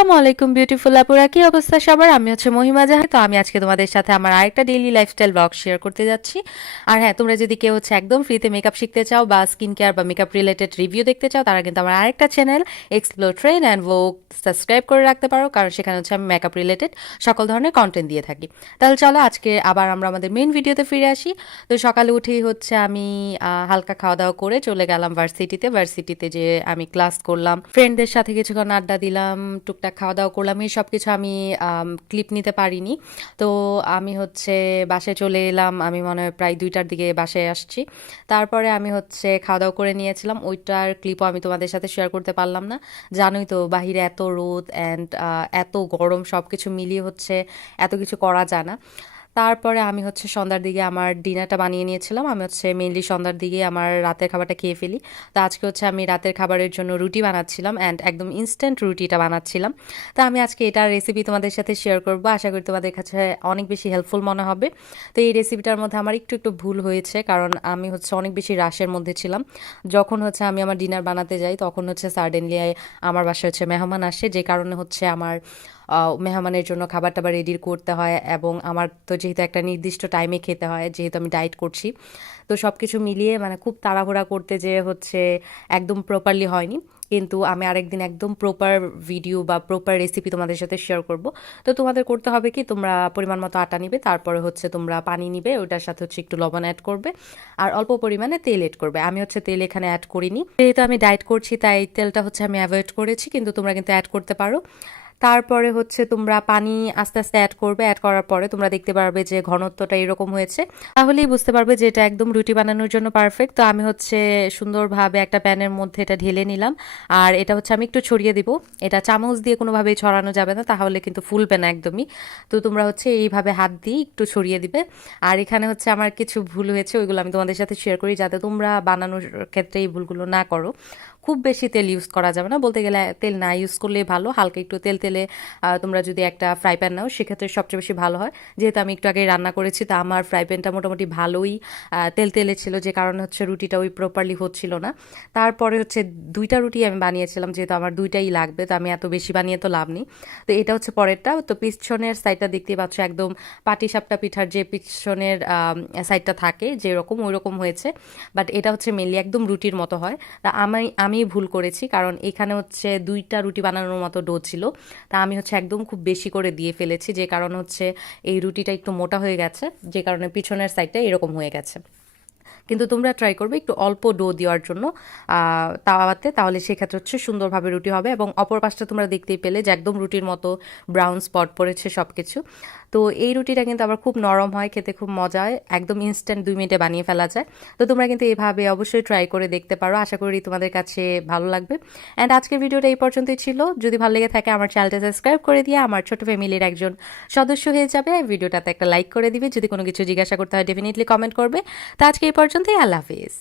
আসসালামু আলাইকুম বিউটিফুল আপুরা, কি অবস্থা সবার? আমি হচ্ছে মহিমা জাহান। তো আমি আজকে তোমাদের সাথে আমার আরেকটা ডেইলি লাইফস্টাইল ব্লগ শেয়ার করতে যাচ্ছি। আর হ্যাঁ, তোমরা যদি কেউ হচ্ছে একদম ফ্রিতে মেকআপ শিখতে চাও বা স্কিন কেয়ার বা মেকআপ রিলেটেড রিভিউ দেখতে চাও, তারা কিন্তু আমার আরেকটা চ্যানেল এক্সপ্লোর ট্রেন অ্যান্ড ভোগ সাবস্ক্রাইব করে রাখতে পারো, কারণ সেখানে হচ্ছে আমি মেকআপ রিলেটেড সকল ধরনের কন্টেন্ট দিয়ে থাকি। তাহলে চলো আজকে আবার আমরা আমাদের মেইন ভিডিওতে ফিরে আসি। তো সকালে উঠেই হচ্ছে আমি হালকা খাওয়া দাওয়া করে চলে গেলাম ভার্সিটিতে যে আমি ক্লাস করলাম, ফ্রেন্ডদের সাথে কিছুক্ষণ আড্ডা দিলাম, টুকটাক খাওয়া দাওয়া করলাম। এই সব কিছু আমি ক্লিপ নিতে পারিনি। তো আমি হচ্ছে বাসায় চলে এলাম, আমি মনে হয় প্রায় 2টার দিকে বাসায় আসছি। তারপরে আমি হচ্ছে খাওয়া দাওয়া করে নিয়েছিলাম, ওইটার ক্লিপও আমি তোমাদের সাথে শেয়ার করতে পারলাম না। জানোই তো বাহিরে এত রোদ অ্যান্ড এত গরম, সব কিছু মিলিয়ে হচ্ছে এত কিছু করা যায় না। তারপরে আমি হচ্ছে সন্ধ্যার দিকে আমার ডিনারটা বানিয়ে নিয়েছিলাম। আমি হচ্ছে মেইনলি সন্ধ্যার দিকে আমার রাতের খাবারটা খেয়ে ফেলি। তো আজকে হচ্ছে আমি রাতের খাবারের জন্য রুটি বানাচ্ছিলাম অ্যান্ড একদম ইনস্ট্যান্ট রুটিটা বানাচ্ছিলাম। তো আমি আজকে এটার রেসিপি তোমাদের সাথে শেয়ার করবো, আশা করি তোমাদের কাছে অনেক বেশি হেল্পফুল মনে হবে। তো এই রেসিপিটার মধ্যে আমার একটু ভুল হয়েছে, কারণ আমি হচ্ছে অনেক বেশি রাশের মধ্যে ছিলাম। যখন হচ্ছে আমি আমার ডিনার বানাতে যাই, তখন হচ্ছে সাডেনলি আমার বাসায় হচ্ছে মেহমান আসে, যে কারণে হচ্ছে আমার মেহমানের জন্য খাবার টাবার রেডি করতে হয়, এবং আমার তো যেহেতু একটা নির্দিষ্ট টাইমে খেতে হয়, যেহেতু আমি ডায়েট করছি। তো সব কিছু মিলিয়ে মানে খুব তাড়াহুড়া করতে যে হচ্ছে একদম প্রপারলি হয়নি। কিন্তু আমি আরেকদিন একদম প্রপার ভিডিও বা প্রপার রেসিপি তোমাদের সাথে শেয়ার করব। তো তোমাদের করতে হবে কি, তোমরা পরিমাণ মতো আটা নিবে, তারপরে হচ্ছে তোমরা পানি নিবে, ওটার সাথে হচ্ছে একটু লবণ অ্যাড করবে, আর অল্প পরিমাণে তেল অ্যাড করবে। আমি হচ্ছে তেল এখানে অ্যাড করিনি, যেহেতু আমি ডায়েট করছি তাই তেলটা হচ্ছে আমি অ্যাভয়েড করেছি, কিন্তু তোমরা কিন্তু অ্যাড করতে পারো। তারপরে হচ্ছে তোমরা পানি আস্তে আস্তে অ্যাড করবে, অ্যাড করার পরে তোমরা দেখতে পারবে যে ঘনত্বটা এরকম হয়েছে, তাহলেই বুঝতে পারবে যে এটা একদম রুটি বানানোর জন্য পারফেক্ট। তো আমি হচ্ছে সুন্দরভাবে একটা প্যানের মধ্যে এটা ঢেলে নিলাম, আর এটা হচ্ছে আমি একটু ছড়িয়ে দিব। এটা চামচ দিয়ে কোনোভাবেই ছড়ানো যাবে না, তাহলে কিন্তু ফুলবে না একদমই। তো তোমরা হচ্ছে এইভাবে হাত দিয়ে একটু ছড়িয়ে দিবে। আর এখানে হচ্ছে আমার কিছু ভুল হয়েছে, ওইগুলো আমি তোমাদের সাথে শেয়ার করি, যাতে তোমরা বানানোর ক্ষেত্রে এই ভুলগুলো না করো। খুব বেশি তেল ইউজ করা যাবে না, বলতে গেলে তেল না ইউজ করলেই ভালো। হালকা একটু তেলে তোমরা যদি একটা ফ্রাই প্যান নাও, সেক্ষেত্রে সবচেয়ে বেশি ভালো হয়। যেহেতু আমি একটু আগে রান্না করেছি, তা আমার ফ্রাই প্যানটা মোটামুটি ভালোই তেলে ছিল, যে কারণে হচ্ছে রুটিটা ওই প্রপারলি হচ্ছিল না। তারপরে হচ্ছে 2টা রুটি আমি বানিয়েছিলাম, যেহেতু আমার 2টাই লাগবে, তো আমি এত বেশি বানিয়ে তো লাভ নেই। তো এটা হচ্ছে পরেরটা। তো পিছনের সাইডটা দেখতেই পাচ্ছ, একদম পাটিসাপটা পিঠার যে পিছনের সাইডটা থাকে যেরকম, ওই রকম হয়েছে। বাট এটা হচ্ছে মেনলি একদম রুটির মতো হয়। তা আমি ভুল করেছি, কারণ এখানে হচ্ছে 2টা রুটি বানানোর মতো ডো ছিল। তা আমি হচ্ছে একদম খুব বেশি করে দিয়ে ফেলেছি, যে কারণ হচ্ছে এই রুটিটা একটু মোটা হয়ে গেছে, যে কারণে পিছনের সাইডটা এরকম হয়ে গেছে। কিন্তু তোমরা ট্রাই করবে একটু অল্প ডো দেওয়ার জন্য তাওয়াতে, তাহলে সেক্ষেত্রে হচ্ছে সুন্দরভাবে রুটি হবে। এবং অপর পাশটা তোমরা দেখতেই পেলে যে একদম রুটির মতো ব্রাউন স্পট পড়েছে সব কিছু। তো এই রুটিটা কিন্তু আবার খুব নরম হয়, খেতে খুব মজা হয়, একদম ইনস্ট্যান্ট 2 মিনিটে বানিয়ে ফেলা যায়। তো তোমরা কিন্তু এইভাবে অবশ্যই ট্রাই করে দেখতে পারো, আশা করি তোমাদের কাছে ভালো লাগবে। অ্যান্ড আজকের ভিডিওটা এই পর্যন্তই ছিল। যদি ভালো লেগে থাকে আমার চ্যানেলটা সাবস্ক্রাইব করে দিয়ে আমার ছোট ফ্যামিলির একজন সদস্য হয়ে যাবে। ভিডিওটাতে একটা লাইক করে দিবে, যদি কোনো কিছু জিজ্ঞাসা করতে হয় ডেফিনেটলি কমেন্ট করবে। তো আজকে এই পর্যন্তই, আল্লাহ হাফিজ।